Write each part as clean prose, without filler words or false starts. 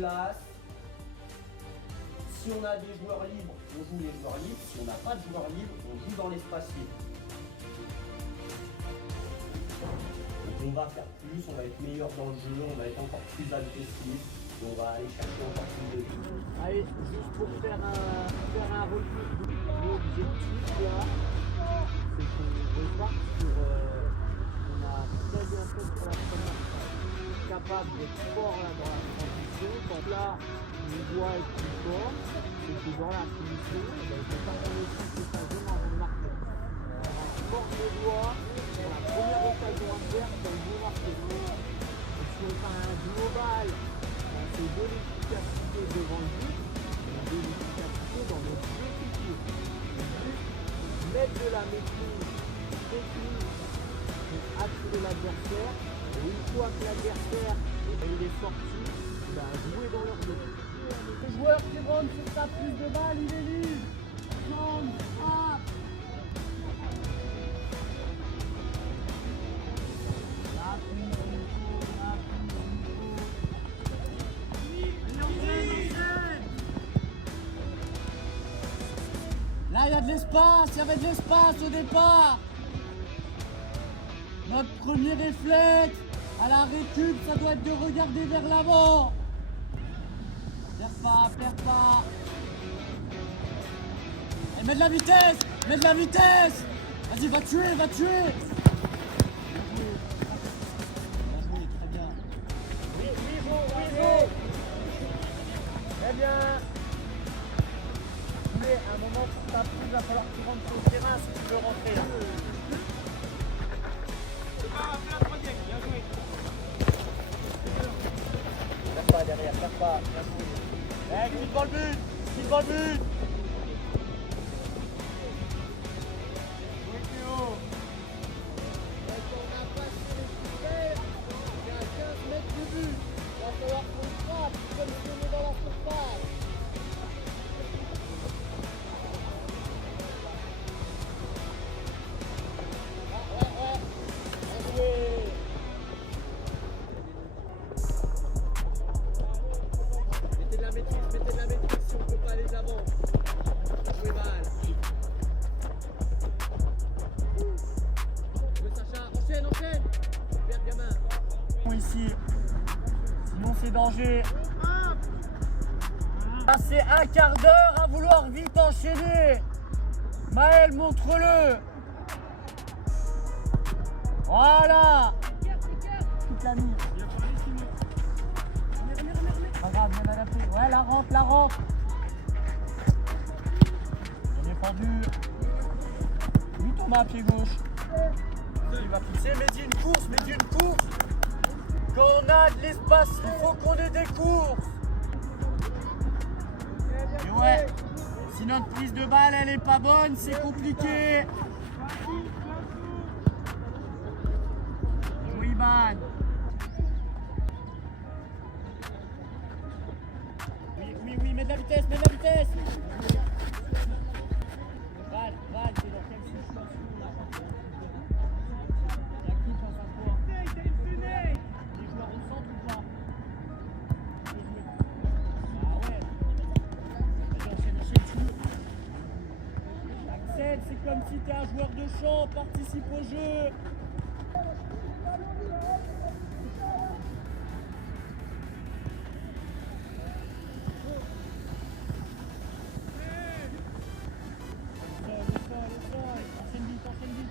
place. Si on a des joueurs libres, on joue les joueurs libres. Si on n'a pas de joueurs libres, on joue dans l'espace libre. Donc on va faire plus, on va être meilleur dans le jeu, on va être encore plus agressif. On va aller chercher encore plus de buts. Allez, juste pour faire un recul, l'objectif là, c'est qu'on repart sur. On a très bien fait pour la première phase. Capable d'être fort là dans la transition. Quand là, le doigt est plus fort, c'est que dans la finition, il ne faut pas qu'on laisse cette occasion avant de marquer. On force le doigt sur la première occasion adverse, on veut marquer. Et si on fait un global, c'est de l'efficacité devant le but, et de l'efficacité dans notre jeu futur. Mettre de la maîtrise technique pour attirer l'adversaire, et une fois que l'adversaire il est sorti, jouer dans leur jeu. Le joueur qui rentre sur sa prise de balle, il est libre. Jambe, frappe. Là, il y a de l'espace, il y avait de l'espace au départ. Notre premier réflexe à la récup, ça doit être de regarder vers l'avant. Perds pas. Et mets de la vitesse, Vas-y, va tuer. Bien joué, très bien. Oui, très bien. Mais à un moment, pour ta prise, il va falloir que tu rentres sur le terrain si tu veux rentrer. Pas derrière, perds pas, bien joué. Quitte devant le but. Oui, Théo. On n'a pas sur les filières, il y a 15 mètres de but. Il va falloir qu'on frappe comme si on est dans la surface. Ouais. Bien joué. Mettez de la maîtrise si on ne peut pas aller de l'avant. Jouez mal. Jouez Sacha, enchaîne. Super gamin. Ici. Sinon c'est danger. Passer un quart d'heure à vouloir vite enchaîner. Maël, montre-le. Voilà. Toute la nuit. Pas grave, bien adapté. Ouais, la rampe. Bien défendu. Lui Thomas, pied gauche. Il va fixer, Mehdi une course. Quand on a de l'espace, il faut qu'on ait des courses. Et ouais, si notre prise de balle elle est pas bonne, c'est compliqué. Oui, man. Oui, mets de la vitesse. Val, c'est dans quelle situation là? La qui pense à quoi? Les joueurs au centre ou pas? Ah ouais. Vas-y, enchaîne, tu veux. Axel, c'est comme si t'es un joueur de champ, participe au jeu.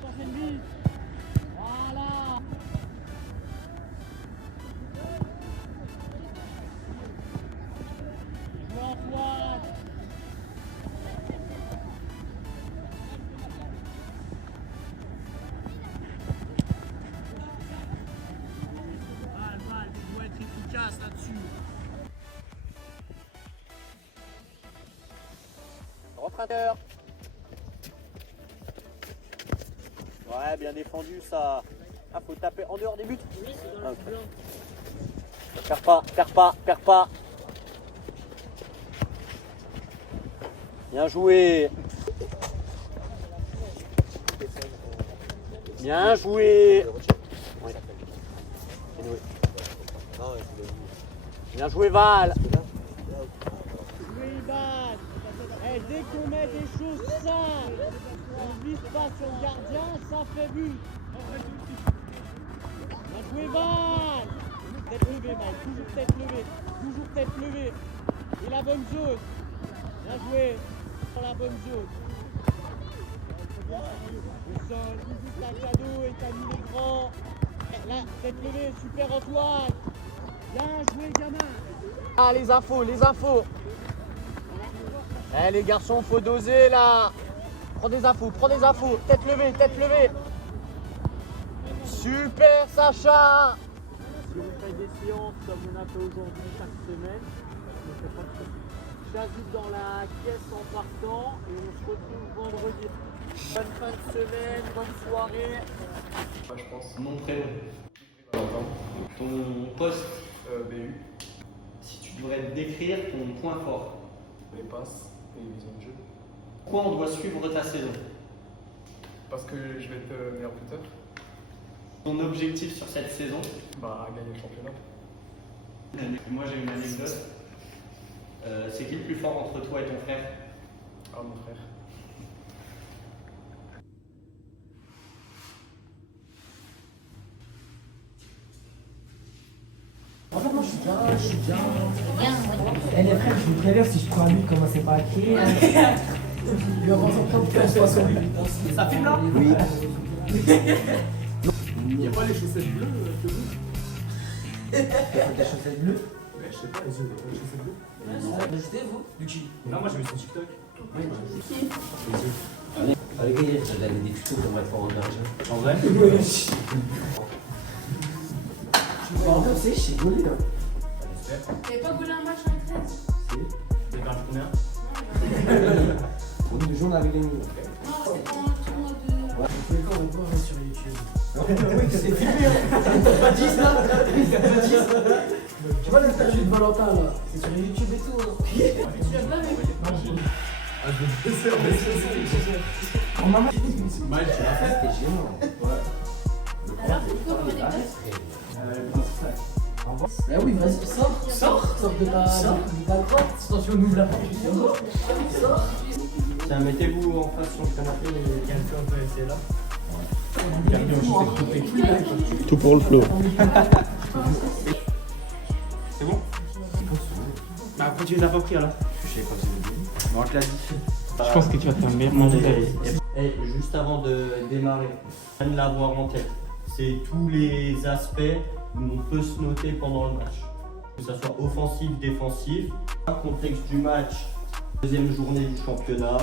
Enchaîne vite. Voilà. Joue Antoine. Val, il doit être efficace là-dessus. Rentrateur. Ouais, bien défendu ça. Ah, faut taper en dehors des buts. Oui, c'est dans le blanc. Perds pas. Bien joué. Ouais. Bien joué Val. les bases. Dès qu'on met des choses simples, on ne vise pas sur le gardien, ça fait but. Bien joué, Val. Tête levée, Mike, toujours tête levée. Toujours tête levée. Et la bonne zone. Bien joué. Dans la bonne zone. Le sol, toujours ta cadeau et t'as mis les grands. Là, tête levée, super Antoine. Bien joué, gamin. Ah, les infos, les infos. Eh les garçons, faut doser là. Prends des infos, tête levée, tête levée. Super Sacha. Si on fait des séances comme on a fait aujourd'hui chaque semaine, on fait pas de j'ajoute dans la caisse en partant et on se retrouve vendredi. Bonne fin de semaine, bonne soirée. Moi, je pense. Mon prénom. Ton poste. BU, Si tu devrais décrire ton point fort. les passes et les visions de jeu. Pourquoi on doit suivre ta saison? Parce que je vais être meilleur buteur, Ton objectif sur cette saison? gagner le championnat. Moi j'ai une anecdote. C'est qui le plus fort entre toi et ton frère? Ah, mon frère. Franchement, je suis bien. Et les frères, je vous préviens, si je prends lui, commencez pas à crier. Il va voir son propre cœur soit sur lui. Ça filme là? Oui. Il n'y a pas les chaussettes bleues chez vous? Des chaussettes bleues? Je sais pas, les chaussettes bleues. Vous achetez, vous? Gucci. Non, moi j'ai vu sur TikTok. Les gars, vous avez des tutos comment être fort en argent. En vrai? En fait, c'est chez Gaulé là. T'avais pas gaulé un match avec 13? Des cartes combien? On est le jour, on avait gagné. Non, c'était pendant le tournoi de. Ouais, on peut quand on voit sur YouTube. Oui, c'est filmé, hein. Pas 10 là. Pas 10. Tu vois le statut de Valentin là? C'est sur YouTube et tout. Hein. Tu l'as pas vu? En maman. C'était géniant. Alors, pourquoi on est pas? Bah oui, vas-y, sors de ta grotte. Attention, on ouvre la porte, sors. Tiens, mettez-vous en face sur le canapé et quelqu'un peut essayer là. Tout pour le flow. C'est bon? Bah après tu les as pas pris alors. Je sais pas si c'est bon. On te l'a dit. Je pense que tu vas te faire meilleur manger. Et juste avant de démarrer, bien de l'avoir en tête. C'est tous les aspects où on peut se noter pendant le match. Que ce soit offensif, défensif, contexte du match, deuxième journée du championnat.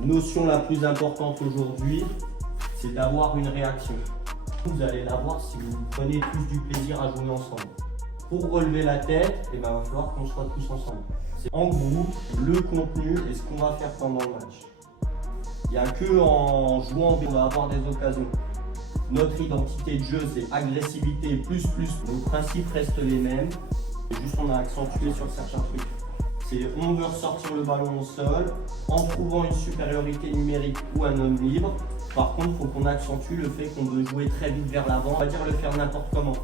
Notion la plus importante aujourd'hui, c'est d'avoir une réaction. Vous allez l'avoir si vous prenez tous du plaisir à jouer ensemble. Pour relever la tête, il va falloir qu'on soit tous ensemble. C'est en groupe, le contenu et ce qu'on va faire pendant le match. Il n'y a que en jouant qu'on va avoir des occasions. Notre identité de jeu, c'est agressivité plus. Les principes restent les mêmes. C'est juste on a accentué sur certains trucs. C'est on veut ressortir le ballon au sol en trouvant une supériorité numérique ou un homme libre. Par contre, il faut qu'on accentue le fait qu'on veut jouer très vite vers l'avant. On va dire le faire n'importe comment.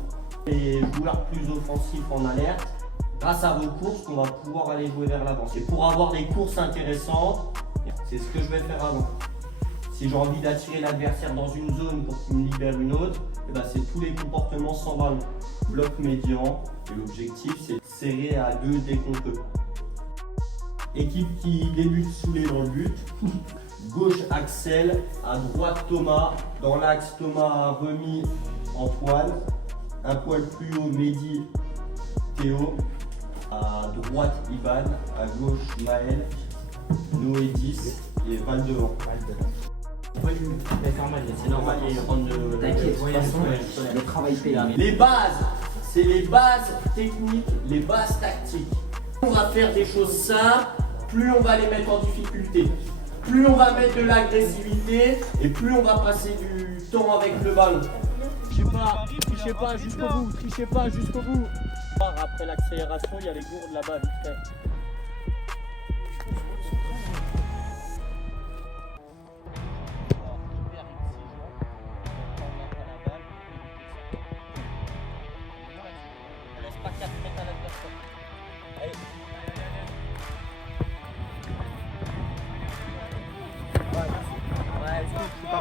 Les joueurs plus offensifs en alerte, grâce à vos courses, on va pouvoir aller jouer vers l'avant. C'est pour avoir des courses intéressantes. C'est ce que je vais faire avant. Si j'ai envie d'attirer l'adversaire dans une zone pour qu'il me libère une autre, et ben c'est tous les comportements sans ballon. Bloc médian, et l'objectif c'est de serrer à 2 dès qu'on peut. Équipe qui débute Soulé dans le but. Gauche Axel, à droite Thomas, dans l'axe Thomas remis Antoine, un poil plus haut Mehdi Théo, à droite Ivan, à gauche Maël, Noé 10 et Val devant. C'est normal, il rentre de. T'inquiète, de toute façon, le travail paye. Les bases, c'est les bases techniques, les bases tactiques. On va faire des choses simples, plus on va les mettre en difficulté. Plus on va mettre de l'agressivité et plus on va passer du temps avec le ballon. Trichez pas jusqu'au bout, trichez pas jusqu'au bout. Après l'accélération, il y a les gourdes là-bas, vite fait.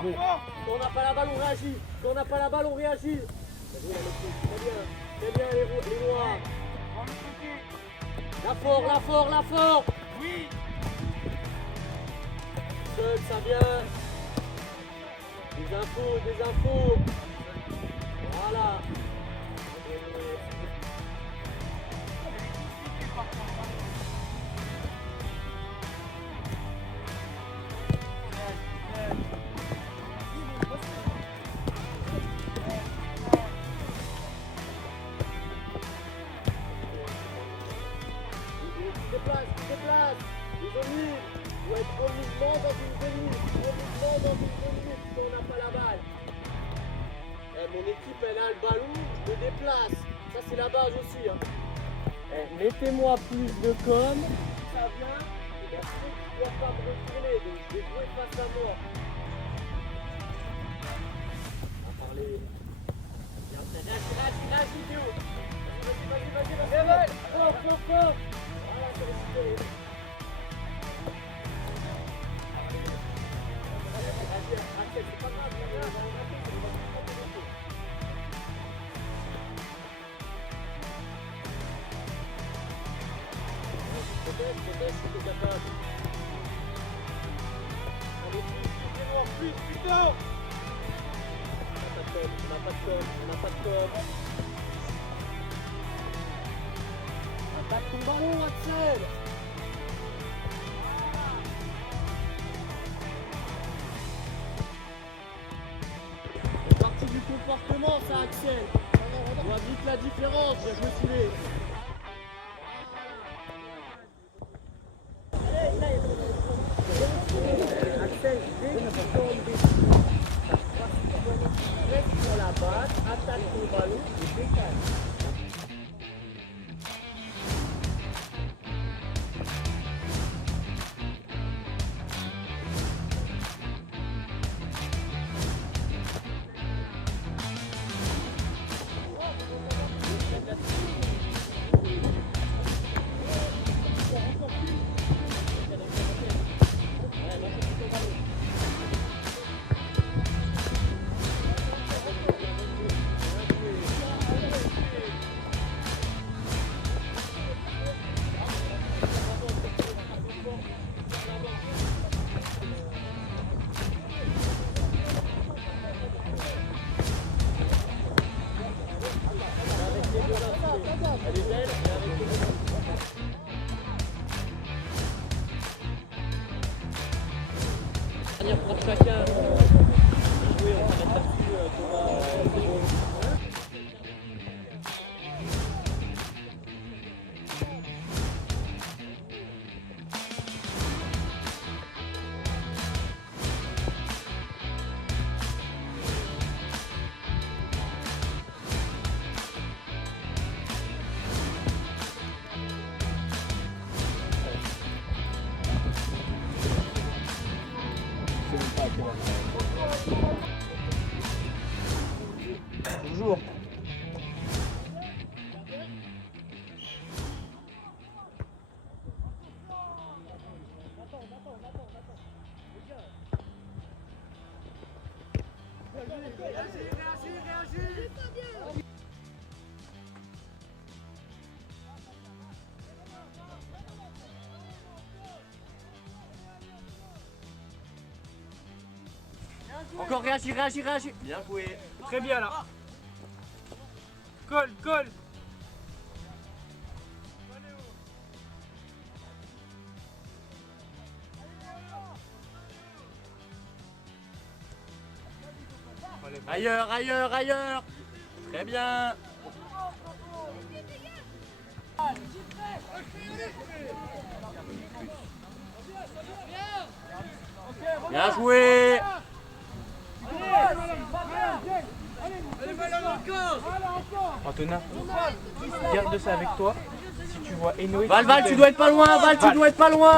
on n'a pas la balle, on réagit. Quand on n'a pas la balle, on réagit. Très bien les noirs. La fort. Oui. Seul, ça vient. Des infos. Voilà. Déplace. Les olives. Il doit être en mouvement dans une demi-minute. Si on n'a pas la balle. Mon équipe, elle a le ballon, je le déplace. Ça, c'est la base aussi. Hein. Mettez-moi plus de com. Ça vient. Et bien, je ne dois pas me retourner. Donc, je vais jouer face à moi. On va parler. Réagis, Théo. Vas-y. Fort. Voilà, c'est récupéré. C'est pas grave, Peut-être, c'était capable. Allez, plus, putain! On n'a pas de com. Attaque ton ballon, Axel! C'est parti du comportement, ça, Axel. On voit vite la différence, bien joué, Soulé. Axel, dès que tu tombes dessus, reste sur la base, attaque ton ballon et décale. Pour chacun. Oui, on s'arrête là-dessus, Thomas, c'est bon. Toujours. Encore réagis. Bien joué. Très bien là. Colle. Ailleurs. Très bien. Bien joué. Antonin, garde ça avec toi. Si tu vois Enoé. Val, tu dois être pas loin.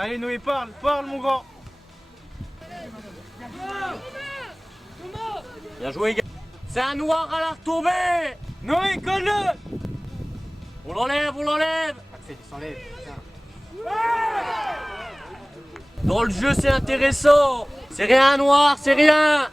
Allez Noé, parle mon grand. Bien joué, gars. C'est un noir à la retombée. Noé, colle-le. On l'enlève, on l'enlève. Axel, il s'enlève. Dans le jeu, c'est intéressant. C'est rien noir, c'est rien.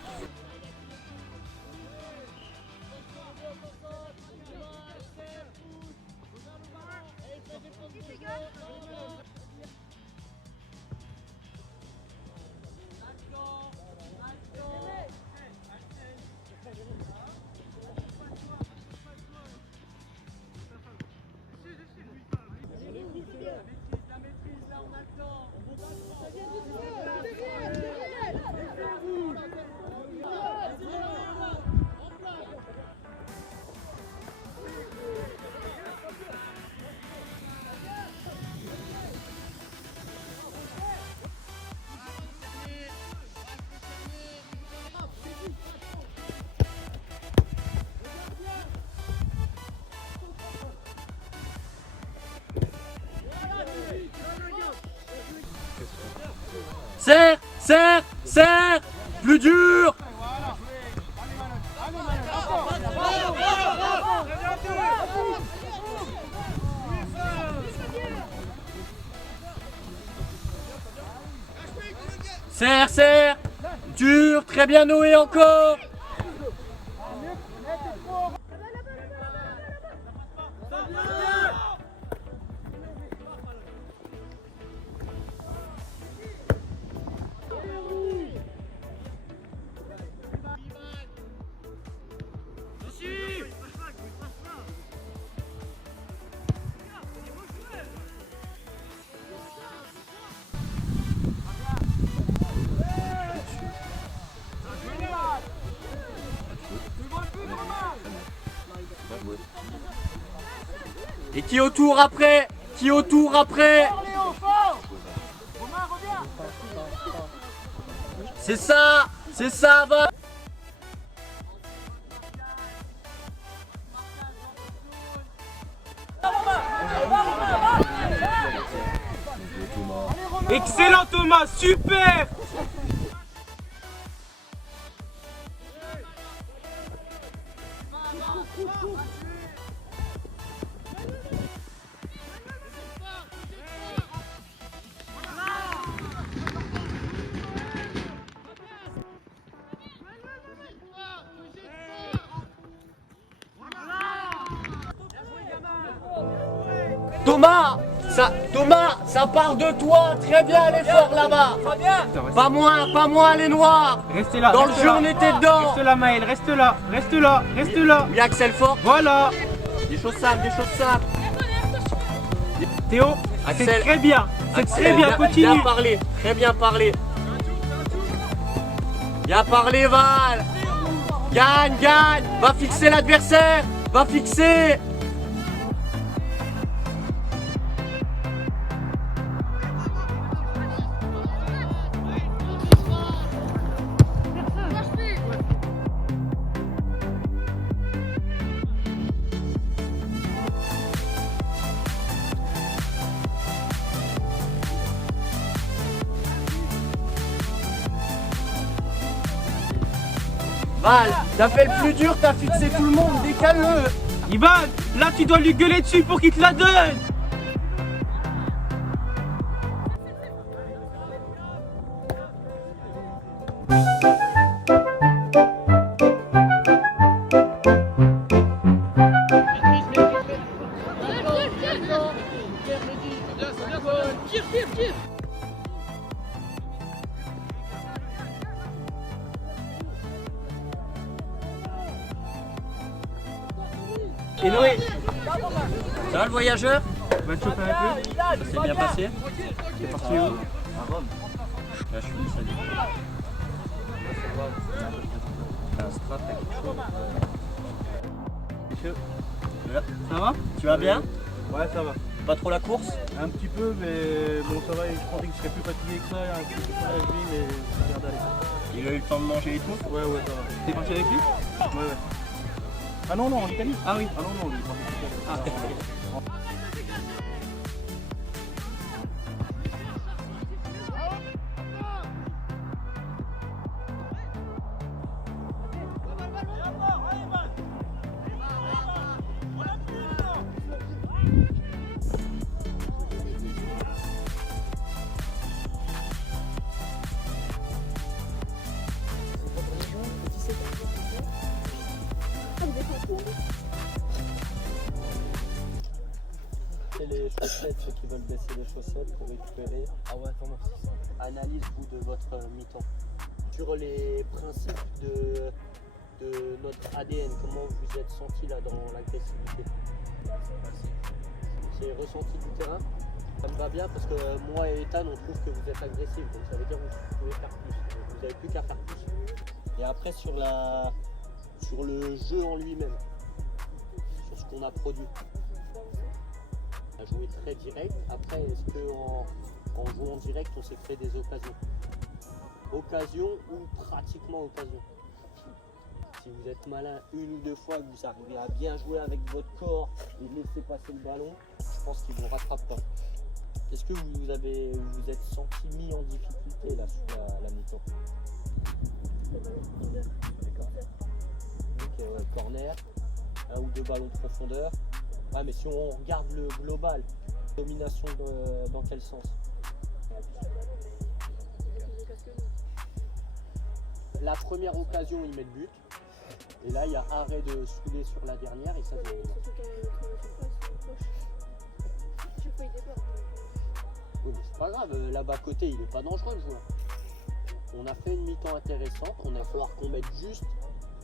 Serre, serre, serre. Plus dur. Serre, serre. Dur, très bien Noé encore. Et qui autour après? Qui autour après? C'est ça, va. Excellent Thomas, super. Thomas, ça part de toi. Très bien l'effort là-bas. Pas moins les noirs. Restez là. Dans le jeu, on était dedans. Reste là Maël, reste là. Oui, Axel fort. Voilà. Des choses simples. Théo, Axel. c'est très bien. Continue. Bien parlé, très bien parlé. Bien parlé Val. Gagne. Va fixer l'adversaire. Va fixer. Val, t'as fait le plus dur, t'as fixé tout le monde, décale-le. Ivan, là tu dois lui gueuler dessus pour qu'il te la donne. Et Noé, ça va le voyageur? Va te choper un peu. Ça s'est bien passé? T'es parti où? À Rome. Là, je suis salut. T'as un strap, t'as quelque chose? Ça va? Tu vas bien? Ouais, ça va. Pas trop la course? Un petit peu, mais bon, ça va. Je pensais que je serais plus fatigué que ça, un petit peu sur la vie, mais ça vient d'aller. Il a eu le temps de manger et tout? Ouais, ça va. T'es parti avec lui? Ouais. Ah non, en Italie. Ah oui. Ah non, lui, il est parti tout seul. les chaussettes, ceux qui veulent baisser les chaussettes pour récupérer. Ah ouais, attends, moi, c'est ça. Analyse vous de votre mi-temps. Sur les principes de notre ADN, comment vous vous êtes senti là dans l'agressivité? C'est ressenti du terrain? Ça me va bien parce que moi et Ethan on trouve que vous êtes agressif, donc ça veut dire que vous pouvez faire plus. Vous n'avez plus qu'à faire plus. Et après sur le jeu en lui-même, sur ce qu'on a produit. On a joué très direct. Après, est-ce qu'en jouant direct, on s'est créé des occasions? Occasion ou pratiquement occasion. Si vous êtes malin une ou deux fois, que vous arrivez à bien jouer avec votre corps et laisser passer le ballon, je pense qu'ils vous rattrapent pas. Est-ce que vous êtes senti mis en difficulté là sur la mi-temps? D'accord. Ok, ouais, corner, un ou deux ballons de profondeur. Ouais, mais si on regarde le global, domination dans quel sens? La première occasion, il met le but. Et là, il y a arrêt de Soulé sur la dernière et ça c'est... Oui, mais c'est pas grave, là-bas côté, il est pas dangereux le joueur. On a fait une mi-temps intéressante, on a falloir qu'on mette juste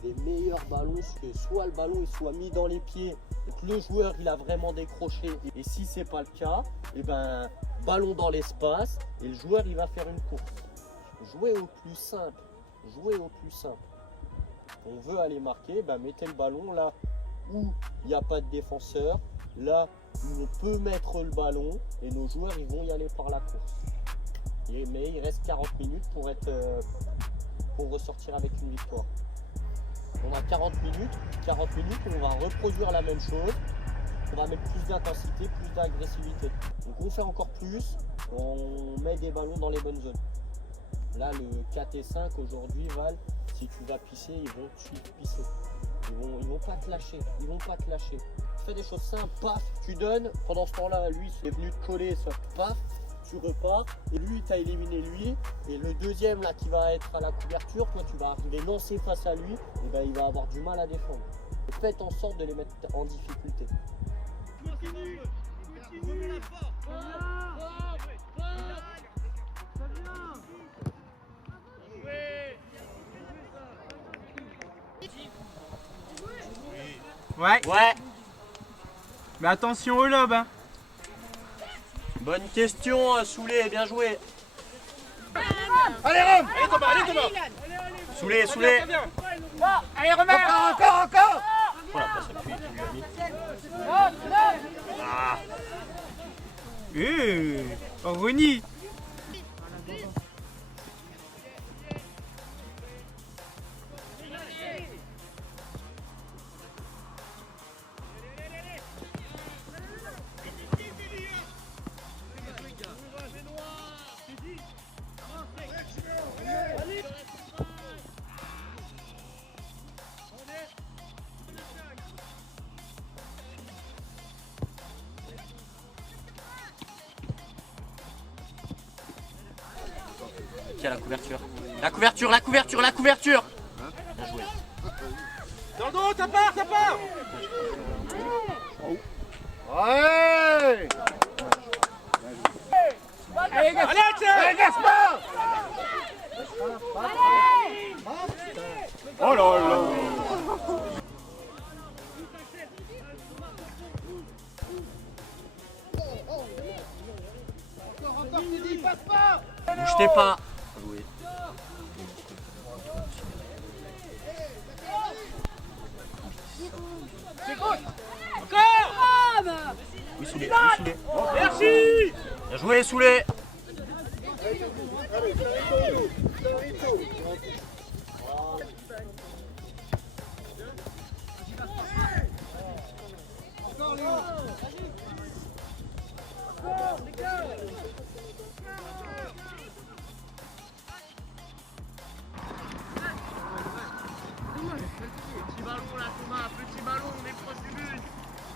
des meilleurs ballons, que soit le ballon il soit mis dans les pieds, et que le joueur il a vraiment décroché. Et si c'est pas le cas, et ben ballon dans l'espace et le joueur il va faire une course. Jouez au plus simple, jouez au plus simple. On veut aller marquer, ben mettez le ballon là où il n'y a pas de défenseur, là où on peut mettre le ballon et nos joueurs ils vont y aller par la course. Mais il reste 40 minutes pour ressortir avec une victoire. On a 40 minutes, on va reproduire la même chose, on va mettre plus d'intensité, plus d'agressivité. Donc on fait encore plus, on met des ballons dans les bonnes zones. Là le 4 et 5 aujourd'hui, Val, si tu vas pisser, ils vont te suivre pisser. Ils vont pas te lâcher, ils vont pas te lâcher. Tu fais des choses simples, paf, tu donnes, pendant ce temps-là, lui c'est venu te coller, ça, paf, tu repars, et lui t'as éliminé lui, et le deuxième là qui va être à la couverture, toi tu vas arriver lancé face à lui, et ben il va avoir du mal à défendre. Et faites en sorte de les mettre en difficulté. Ouais. Ouais. Mais attention au lob, hein. Bonne question, Soulé, bien joué. Allez Rome! Allez Thomas! Soulé. Allez, remets. Encore! Voilà, passe à lui, tu lui as mis. Oh, Ronny. Qui a la couverture? La couverture! Bien joué. Dans le dos, ça part! Ouais! Allez Gaspard! Oh là là! Bougez pas. Oui. Oui, Soulé. Merci! Bien joué, Soulé.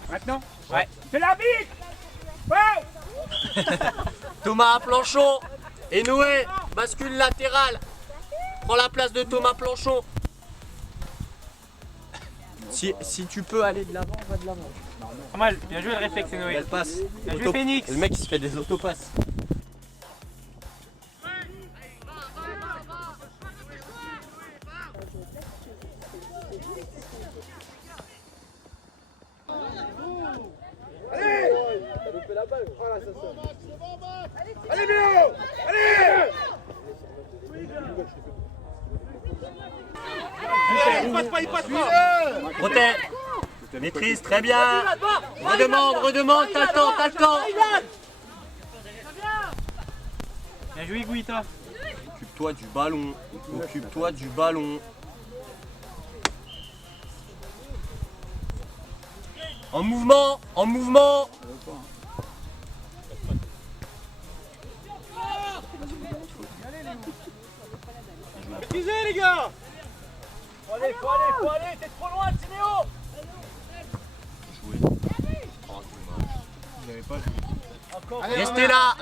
Maintenant? Ouais. C'est l'arbitre! Ouais! Thomas Planchon et Noé, bascule latérale. Prends la place de Thomas Planchon. Si tu peux aller de l'avant, va de l'avant. Pas mal, bien joué le réflexe, Noé. Belle passe. Bien joué, Phoenix. Le mec il se fait des autopasses. Rotet, maîtrise très bien. Redemande, t'as le temps. Bien joué, Guita. Occupe-toi du ballon. En mouvement. Maîtrisez les gars. Faut aller, t'es trop loin, Timéo.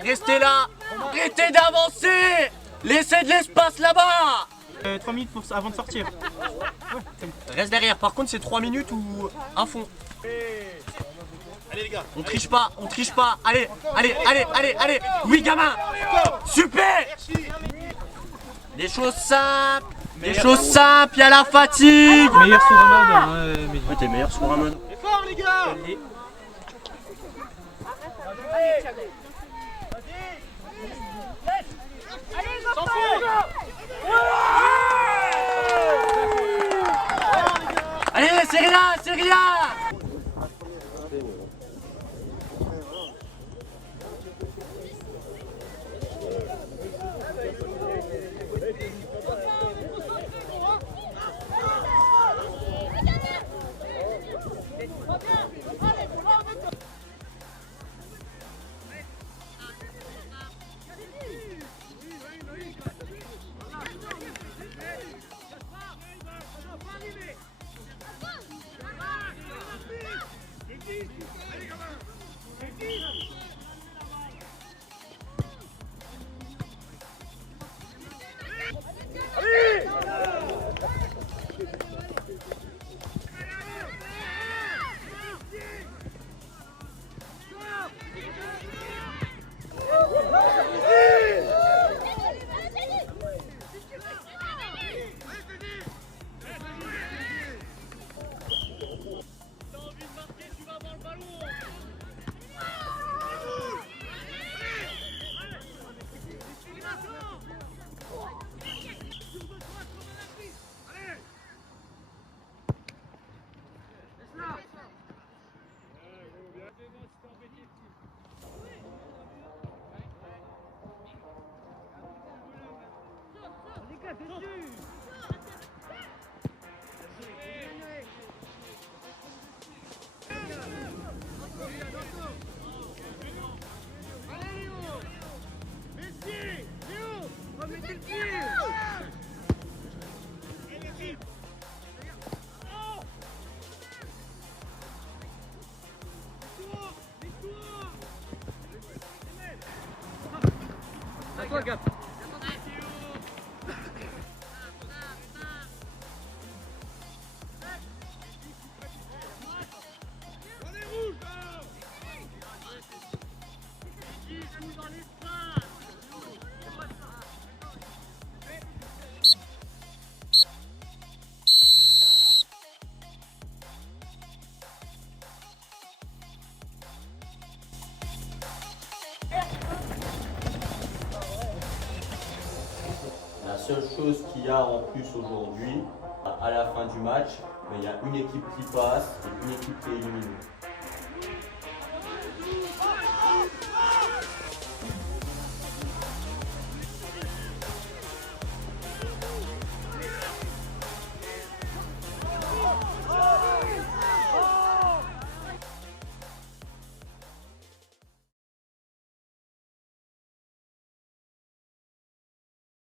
Restez là. Arrêtez d'avancer. Laissez de l'espace là-bas. 3 minutes avant de sortir. Reste derrière. Par contre, c'est 3 minutes ou à fond. Allez les gars. On triche pas. Allez. Oui, gamin. Super. Des choses simples. Il y a la fatigue. Meilleur sur un mode, hein, Mehdi. Ouais, t'es meilleur sur un mode. C'est fort les gars. Allez, c'est rien. La seule chose qu'il y a en plus aujourd'hui, à la fin du match, il y a une équipe qui passe et une équipe qui est éliminée.